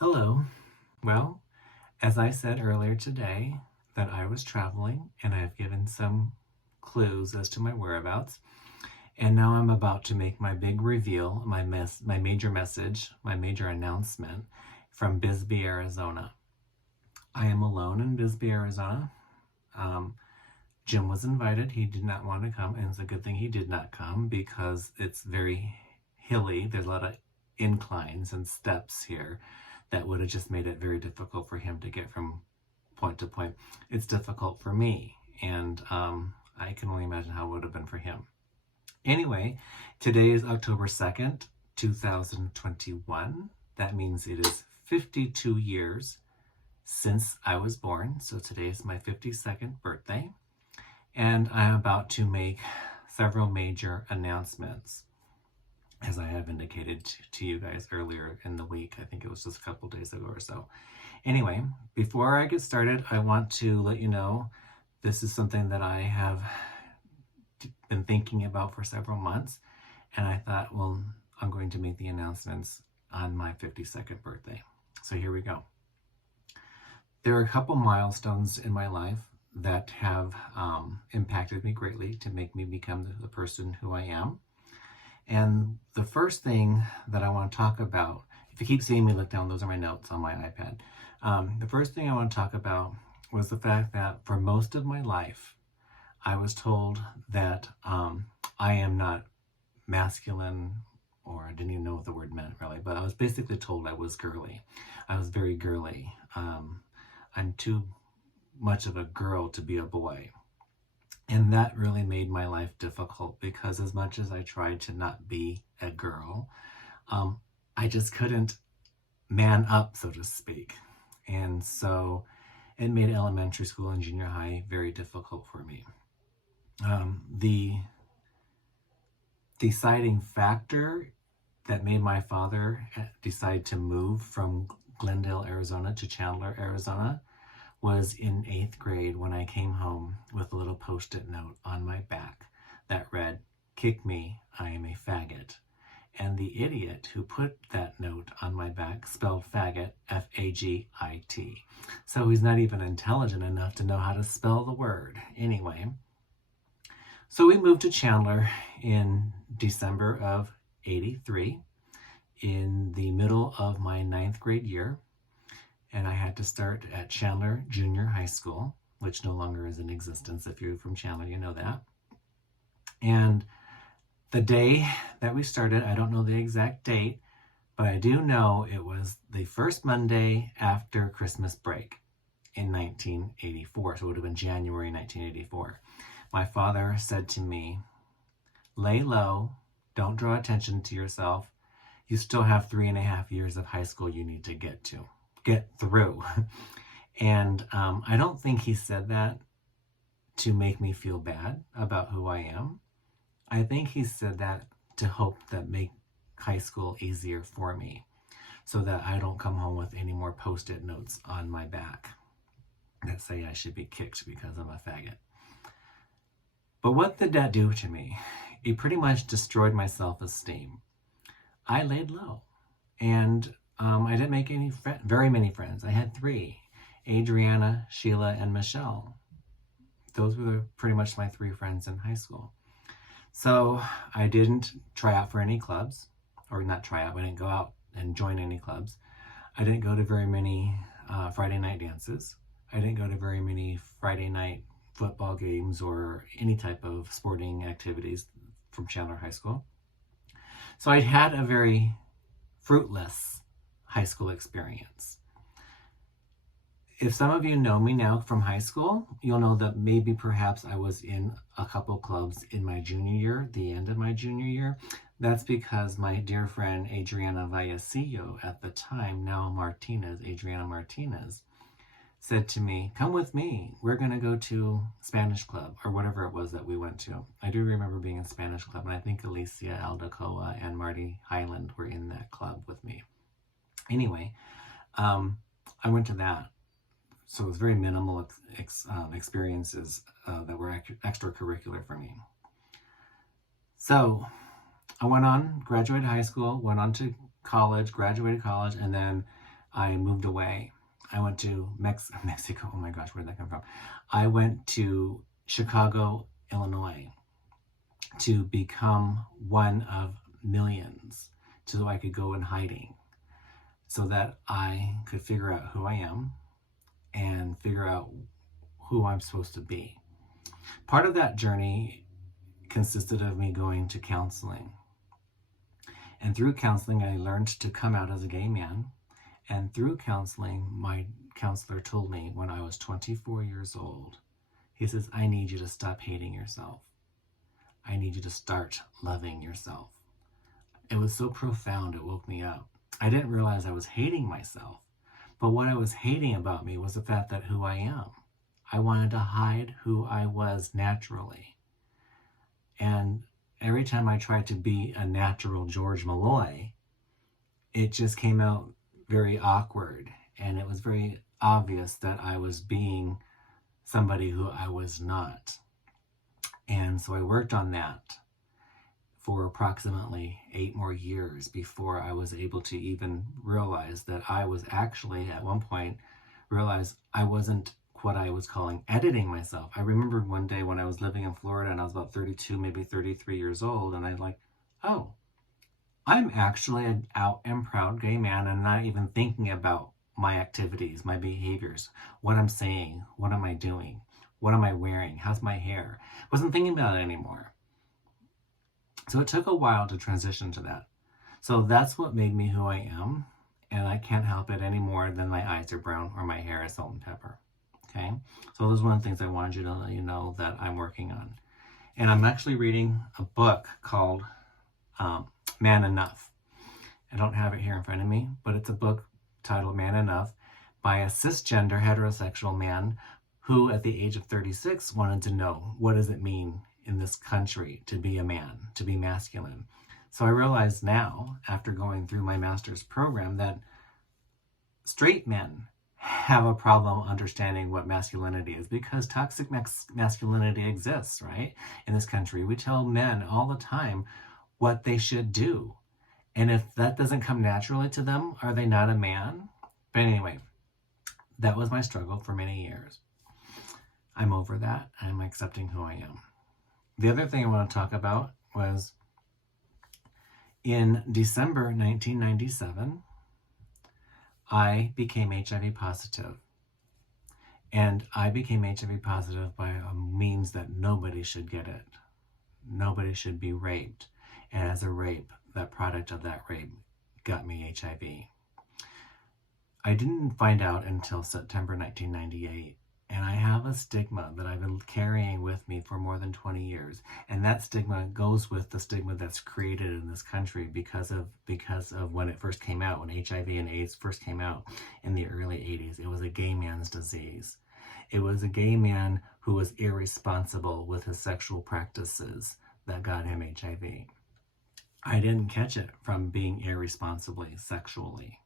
Hello. Well, as I said earlier today, that I was traveling and I've given some clues as to my whereabouts. And now I'm about to make my big reveal, my major message, my major announcement from Bisbee, Arizona. I am alone in Bisbee, Arizona. Um, Jim was invited. He did not want to come, and it's a good thing he did not come because it's very hilly. There's a lot of inclines and steps here that would have just made it very difficult for him to get from point to point. It's difficult for me, and I can only imagine how it would have been for him. Anyway, today is October 2nd, 2021. That means it is 52 years since I was born. So today is my 52nd birthday. And I'm about to make several major announcements, as I have indicated to you guys earlier in the week. I think it was just a couple days ago or so. Anyway, before I get started, I want to let you know this is something that I have been thinking about for several months. And I thought, well, I'm going to make the announcements on my 52nd birthday. So here we go. There are a couple milestones in my life that have impacted me greatly to make me become the person who I am. And the first thing that I want to talk about, if you keep seeing me look down, those are my notes on my iPad. The first thing I want to talk about was the fact that for most of my life, I was told that I am not masculine, or I didn't even know what the word meant really, but I was basically told I was girly. I was very girly. I'm too much of a girl to be a boy. And that really made my life difficult because as much as I tried to not be a girl, I just couldn't man up, so to speak. And so it made elementary school and junior high very difficult for me. The deciding factor that made my father decide to move from Glendale, Arizona to Chandler, Arizona was in 8th grade when I came home with a little post-it note on my back that read, "Kick me, I am a faggot." And the idiot who put that note on my back spelled faggot, F-A-G-I-T. So he's not even intelligent enough to know how to spell the word. Anyway, so we moved to Chandler in December of 83 in the middle of my 9th grade year. And I had to start at Chandler Junior High School, which no longer is in existence. If you're from Chandler, you know that. And the day that we started, I don't know the exact date, but I do know it was the first Monday after Christmas break in 1984. So it would have been January 1984. My father said to me, "Lay low, don't draw attention to yourself. You still have 3.5 years of high school you need to get through." And I don't think he said that to make me feel bad about who I am. I think he said that to hope that make high school easier for me so that I don't come home with any more post-it notes on my back that say I should be kicked because I'm a faggot. But what did that do to me? It pretty much destroyed my self-esteem. I laid low, and I didn't make very many friends. I had 3, Adriana, Sheila, and Michelle. Those were pretty much my 3 friends in high school. So I didn't try out for any clubs, or not try out, I didn't go out and join any clubs. I didn't go to very many Friday night dances. I didn't go to very many Friday night football games or any type of sporting activities from Chandler High School. So I had a very fruitless high school experience. If some of you know me now from high school, you'll know that maybe perhaps I was in a couple clubs in my junior year, the end of my junior year. That's because my dear friend Adriana Vallecillo at the time, now Adriana Martinez, said to me, "Come with me. We're going to go to Spanish Club," or whatever it was that we went to. I do remember being in Spanish Club, and I think Alicia Aldacoa and Marty Highland were in that club with me. Anyway, I went to that. So it was very minimal experiences that were extracurricular for me. So I went on, graduated high school, went on to college, graduated college, and then I moved away. I went to Mexico. Oh my gosh, where did that come from? I went to Chicago, Illinois to become one of millions so I could go in hiding so that I could figure out who I am and figure out who I'm supposed to be. Part of that journey consisted of me going to counseling. And through counseling, I learned to come out as a gay man. And through counseling, my counselor told me when I was 24 years old, he says, I need you to stop hating yourself. I need you to start loving yourself. It was so profound, it woke me up. I didn't realize I was hating myself, but what I was hating about me was the fact that who I am. I wanted to hide who I was naturally. And every time I tried to be a natural George Malloy, it just came out very awkward. And it was very obvious that I was being somebody who I was not. And so I worked on that for approximately 8 more years before I was able to even realize that I was actually, at one point, realized I wasn't what I was calling editing myself. I remember one day when I was living in Florida and I was about 32, maybe 33 years old, and I'm like, oh, I'm actually an out and proud gay man and not even thinking about my activities, my behaviors, what I'm saying, what am I doing, what am I wearing, how's my hair. Wasn't thinking about it anymore. So it took a while to transition to that. So that's what made me who I am, and I can't help it any more than my eyes are brown or my hair is salt and pepper. Okay, so those are one of the things I wanted you to let you know that I'm working on. And I'm actually reading a book called Man Enough. I don't have it here in front of me, but it's a book titled Man Enough by a cisgender heterosexual man who at the age of 36 wanted to know, what does it mean in this country to be a man, to be masculine? So I realize now, after going through my master's program, that straight men have a problem understanding what masculinity is because toxic masculinity exists, right? In this country, we tell men all the time what they should do. And if that doesn't come naturally to them, are they not a man? But anyway, that was my struggle for many years. I'm over that. I'm accepting who I am. The other thing I want to talk about was in December 1997, I became HIV positive. And I became HIV positive by a means that nobody should get it. Nobody should be raped. And as a rape, that product of that rape got me HIV. I didn't find out until September 1998. And I have a stigma that I've been carrying with me for more than 20 years. And that stigma goes with the stigma that's created in this country because of when it first came out, when HIV and AIDS first came out in the early 80s. It was a gay man's disease. It was a gay man who was irresponsible with his sexual practices that got him HIV. I didn't catch it from being irresponsibly sexually.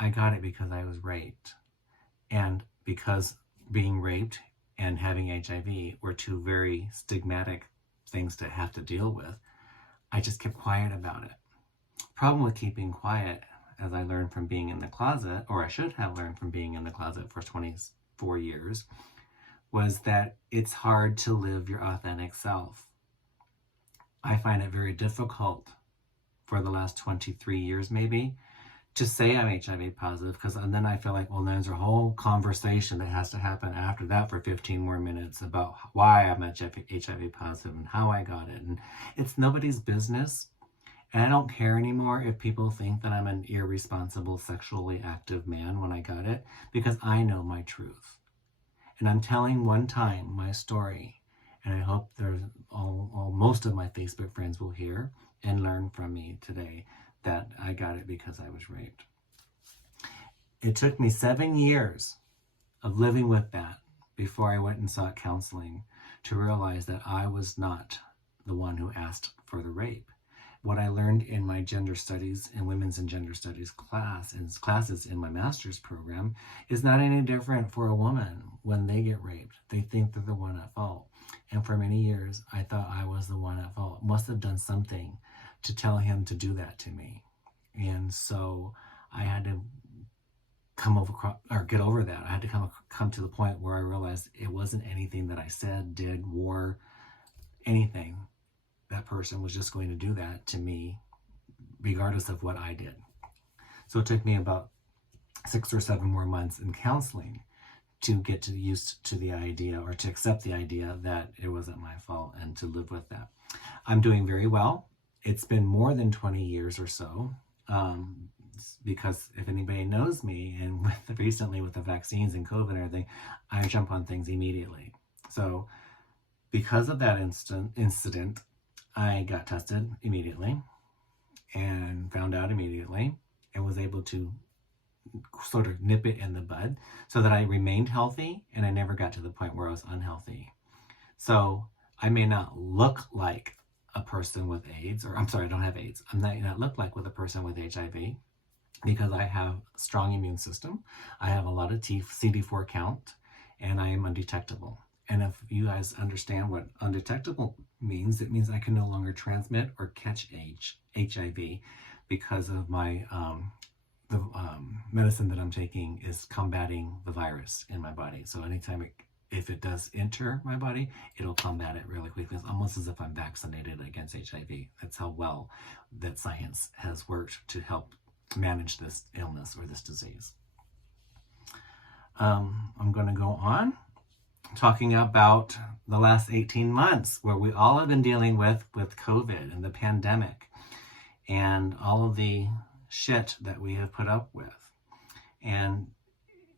I got it because I was raped. And because being raped and having HIV were two very stigmatic things to have to deal with, I just kept quiet about it. Problem with keeping quiet, as I learned from being in the closet, or I should have learned from being in the closet for 24 years, was that it's hard to live your authentic self. I find it very difficult for the last 23 years maybe to say I'm HIV positive, because and then I feel like, well, there's a whole conversation that has to happen after that for 15 more minutes about why I'm HIV positive and how I got it. And it's nobody's business. And I don't care anymore if people think that I'm an irresponsible, sexually active man when I got it, because I know my truth. And I'm telling one time my story. And I hope there's most of my Facebook friends will hear and learn from me today that I got it because I was raped. It took me 7 years of living with that before I went and sought counseling to realize that I was not the one who asked for the rape. What I learned in my gender studies and women's and gender studies classes in my master's program is not any different for a woman when they get raped. They think they're the one at fault. And for many years, I thought I was the one at fault. Must have done something to tell him to do that to me. And so I had to get over that. I had to come to the point where I realized it wasn't anything that I said, did, wore, anything. That person was just going to do that to me, regardless of what I did. So it took me about 6 or 7 more months in counseling to get used to the idea, or to accept the idea that it wasn't my fault, and to live with that. I'm doing very well. It's been more than 20 years or so, because if anybody knows me, and recently with the vaccines and COVID and everything, I jump on things immediately. So because of that incident, I got tested immediately and found out immediately, and was able to sort of nip it in the bud so that I remained healthy, and I never got to the point where I was unhealthy. So I may not look like a person with AIDS, or I'm sorry, I don't have AIDS. I may not look like with a person with HIV, because I have a strong immune system. I have a lot of CD4 count, and I am undetectable. And if you guys understand what undetectable means, it means I can no longer transmit or catch HIV, because of my the medicine that I'm taking is combating the virus in my body. So anytime if it does enter my body, it'll combat it really quickly. It's almost as if I'm vaccinated against HIV. That's how well that science has worked to help manage this illness or this disease. I'm going to go on talking about the last 18 months, where we all have been dealing with COVID and the pandemic and all of the shit that we have put up with. And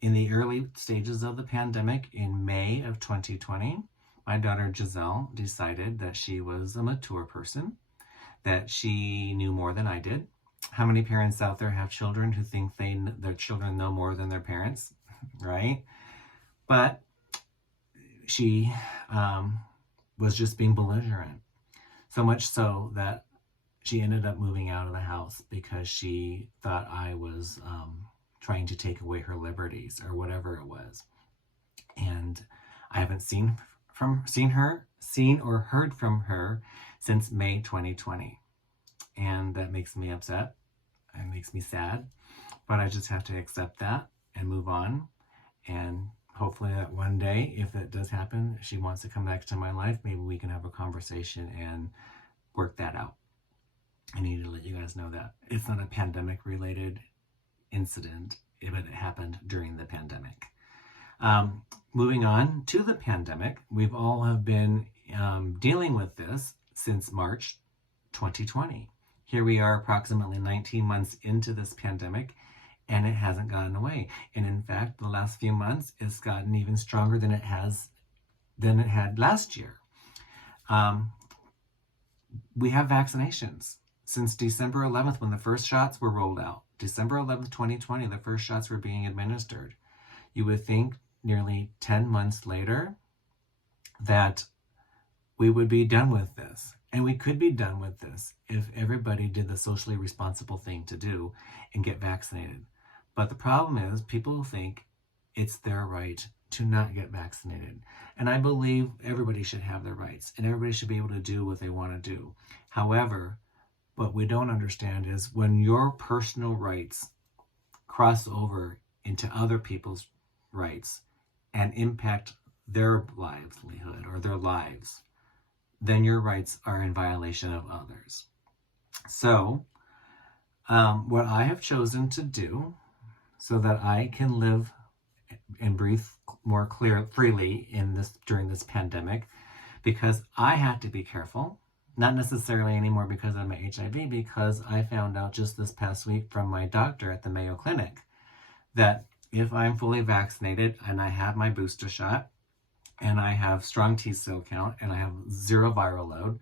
in the early stages of the pandemic, in May of 2020, my daughter Giselle decided that she was a mature person, that she knew more than I did. How many parents out there have children who think their children know more than their parents, right? But she was just being belligerent. So much so that she ended up moving out of the house because she thought I was trying to take away her liberties, or whatever it was. And I haven't seen or heard from her since May 2020. And that makes me upset. It makes me sad. But I just have to accept that and move on. And hopefully that one day, if it does happen, she wants to come back to my life, maybe we can have a conversation and work that out. I need to let you guys know that it's not a pandemic related incident, but it happened during the pandemic. Moving on to the pandemic, we've all have been dealing with this since March 2020. Here we are approximately 19 months into this pandemic, and it hasn't gotten away. And in fact, the last few months, it's gotten even stronger than it had last year. We have vaccinations. Since December 11th, when the first shots were rolled out, December 11th, 2020, the first shots were being administered. You would think nearly 10 months later that we would be done with this. And we could be done with this if everybody did the socially responsible thing to do and get vaccinated. But the problem is, people think it's their right to not get vaccinated. And I believe everybody should have their rights, and everybody should be able to do what they want to do. However, what we don't understand is when your personal rights cross over into other people's rights and impact their livelihood or their lives, then your rights are in violation of others. So, what I have chosen to do so that I can live and breathe more freely during this pandemic, because I had to be careful. Not necessarily anymore because of my HIV, because I found out just this past week from my doctor at the Mayo Clinic that if I'm fully vaccinated and I have my booster shot and I have strong T cell count and I have 0 viral load,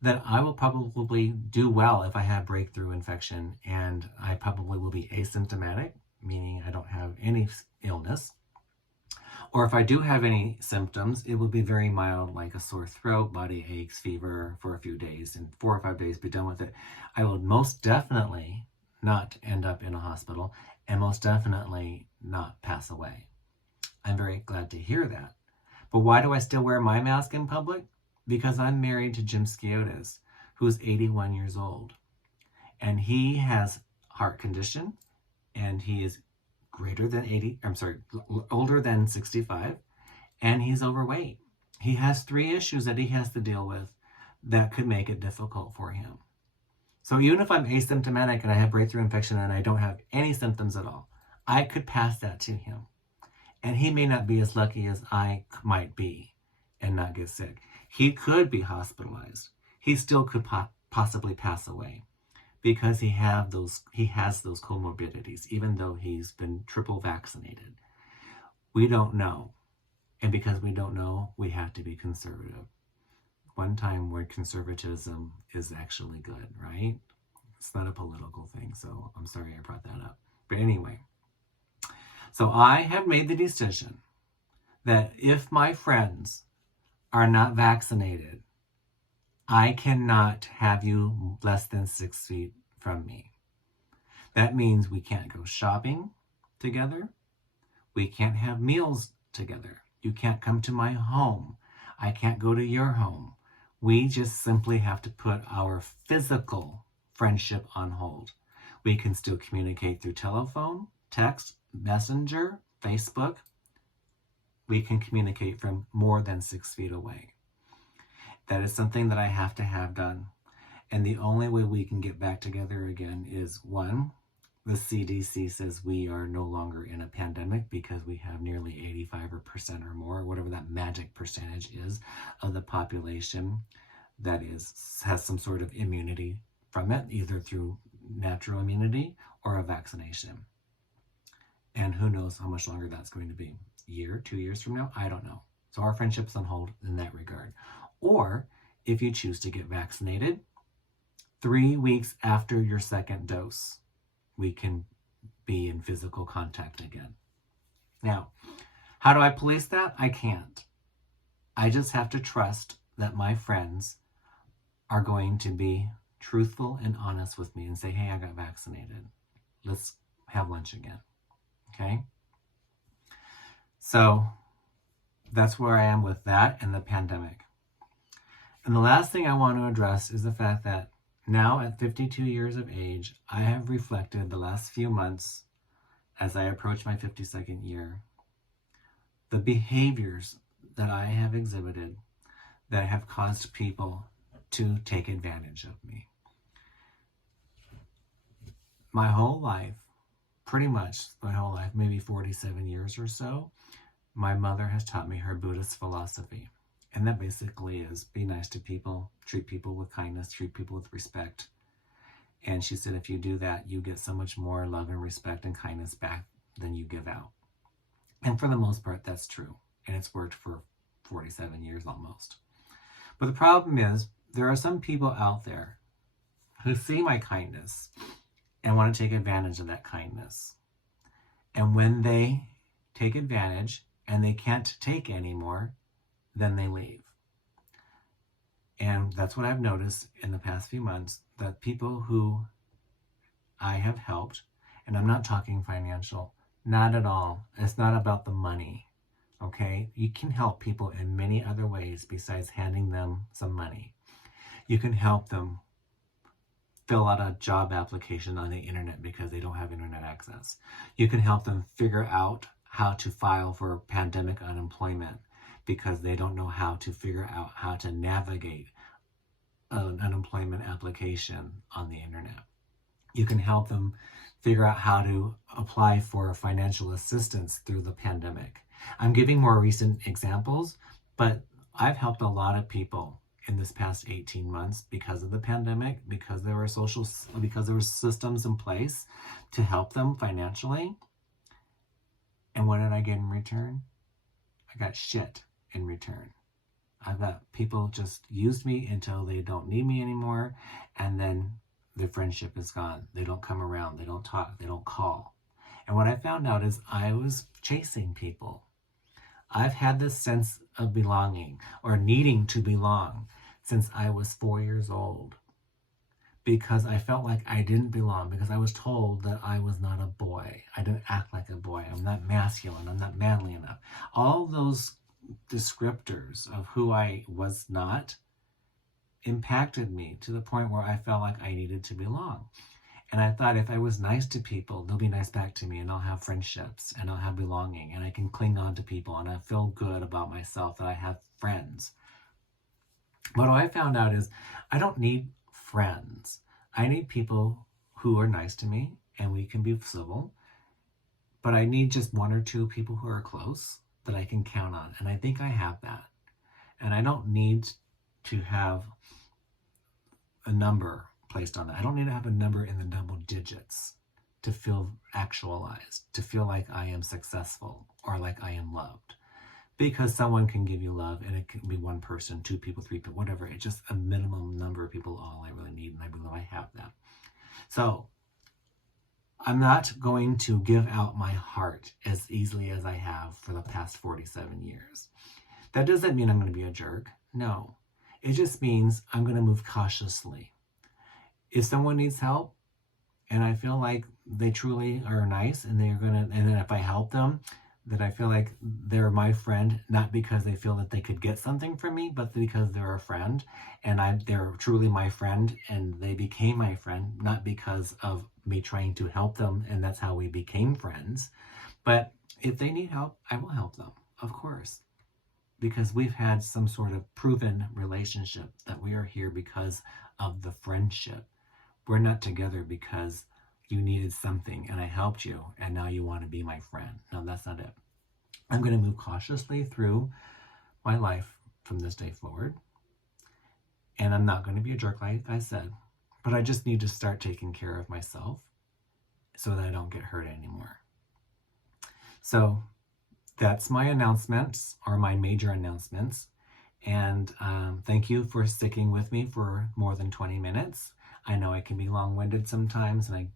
that I will probably do well if I have breakthrough infection, and I probably will be asymptomatic, meaning I don't have any illness. Or if I do have any symptoms, it will be very mild, like a sore throat, body aches, fever for a few days, and 4 or 5 days be done with it. I will most definitely not end up in a hospital, and most definitely not pass away. I'm very glad to hear that. But why do I still wear my mask in public? Because I'm married to Jim Skiotis, who's 81 years old. And he has heart condition, and he is older than 65, and he's overweight. He has 3 issues that he has to deal with that could make it difficult for him. So even if I'm asymptomatic and I have breakthrough infection and I don't have any symptoms at all, I could pass that to him. And he may not be as lucky as I might be and not get sick. He could be hospitalized. He still could possibly pass away because he has those comorbidities, even though he's been triple vaccinated. We don't know. And because we don't know, we have to be conservative. One time word conservatism is actually good, right? It's not a political thing, so I'm sorry I brought that up. But anyway, so I have made the decision that if my friends are not vaccinated, I cannot have you less than 6 feet from me. That means we can't go shopping together. We can't have meals together. You can't come to my home. I can't go to your home. We just simply have to put our physical friendship on hold. We can still communicate through telephone, text, messenger, Facebook. We can communicate from more than 6 feet away. That is something that I have to have done. And the only way we can get back together again is, one, the CDC says we are no longer in a pandemic because we have nearly 85% or more, whatever that magic percentage is, of the population that has some sort of immunity from it, either through natural immunity or a vaccination. And who knows how much longer that's going to be. A year, 2 years from now? I don't know. So our friendship's on hold in that regard. Or if you choose to get vaccinated, 3 weeks after your second dose, we can be in physical contact again. Now, how do I police that? I can't. I just have to trust that my friends are going to be truthful and honest with me and say, hey, I got vaccinated. Let's have lunch again. Okay? So that's where I am with that and the pandemic. And the last thing I want to address is the fact that now at 52 years of age, I have reflected the last few months as I approach my 52nd year, the behaviors that I have exhibited that have caused people to take advantage of me. My whole life, pretty much my whole life, maybe 47 years or so, my mother has taught me her Buddhist philosophy. And that basically is be nice to people, treat people with kindness, treat people with respect. And she said, if you do that, you get so much more love and respect and kindness back than you give out. And for the most part, that's true. And it's worked for 47 years almost. But the problem is, there are some people out there who see my kindness and want to take advantage of that kindness. And when they take advantage and they can't take anymore, then they leave. And that's what I've noticed in the past few months, that people who I have helped, and I'm not talking financial, not at all. It's not about the money, okay? You can help people in many other ways besides handing them some money. You can help them fill out a job application on the internet because they don't have internet access. You can help them figure out how to file for pandemic unemployment because they don't know how to figure out how to navigate an unemployment application on the internet. You can help them figure out how to apply for financial assistance through the pandemic. I'm giving more recent examples, but I've helped a lot of people in this past 18 months because of the pandemic, because there were systems in place to help them financially. And what did I get in return? I got shit in return. I've got people just used me until they don't need me anymore, and then the friendship is gone. They don't come around, they don't talk, they don't call. And what I found out is I was chasing people. I've had this sense of belonging or needing to belong since I was 4 years old, because I felt like I didn't belong, because I was told that I was not a boy. I didn't act like a boy. I'm not masculine. I'm not manly enough. All those descriptors of who I was not impacted me to the point where I felt like I needed to belong. And I thought if I was nice to people, they'll be nice back to me, and I'll have friendships, and I'll have belonging, and I can cling on to people, and I feel good about myself that I have friends. What I found out is I don't need friends. I need people who are nice to me, and we can be civil, but I need just one or two people who are close that I can count on. And I think I have that. And I don't need to have a number placed on that. I don't need to have a number in the double digits to feel actualized, to feel like I am successful or like I am loved. Because someone can give you love, and it can be one person, two people, three people, whatever. It's just a minimum number of people, all I really need, and I believe I have that. So I'm not going to give out my heart as easily as I have for the past 47 years. That doesn't mean I'm going to be a jerk. No. It just means I'm going to move cautiously. If someone needs help and I feel like they truly are nice and and then if I help them, that I feel like they're my friend, not because they feel that they could get something from me, but because they're a friend, and they're truly my friend, and they became my friend, not because of me trying to help them, and that's how we became friends. But if they need help, I will help them, of course, because we've had some sort of proven relationship that we are here because of the friendship. We're not together because you needed something and I helped you and now you want to be my friend. No, that's not it. I'm going to move cautiously through my life from this day forward. And I'm not going to be a jerk, like I said, but I just need to start taking care of myself so that I don't get hurt anymore. So that's my announcements, or my major announcements. And thank you for sticking with me for more than 20 minutes. I know I can be long-winded sometimes, and I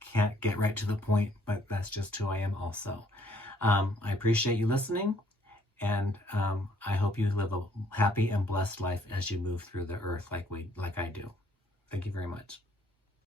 can't get right to the point, but that's just who I am also. I appreciate you listening, and I hope you live a happy and blessed life as you move through the earth like I do. Thank you very much.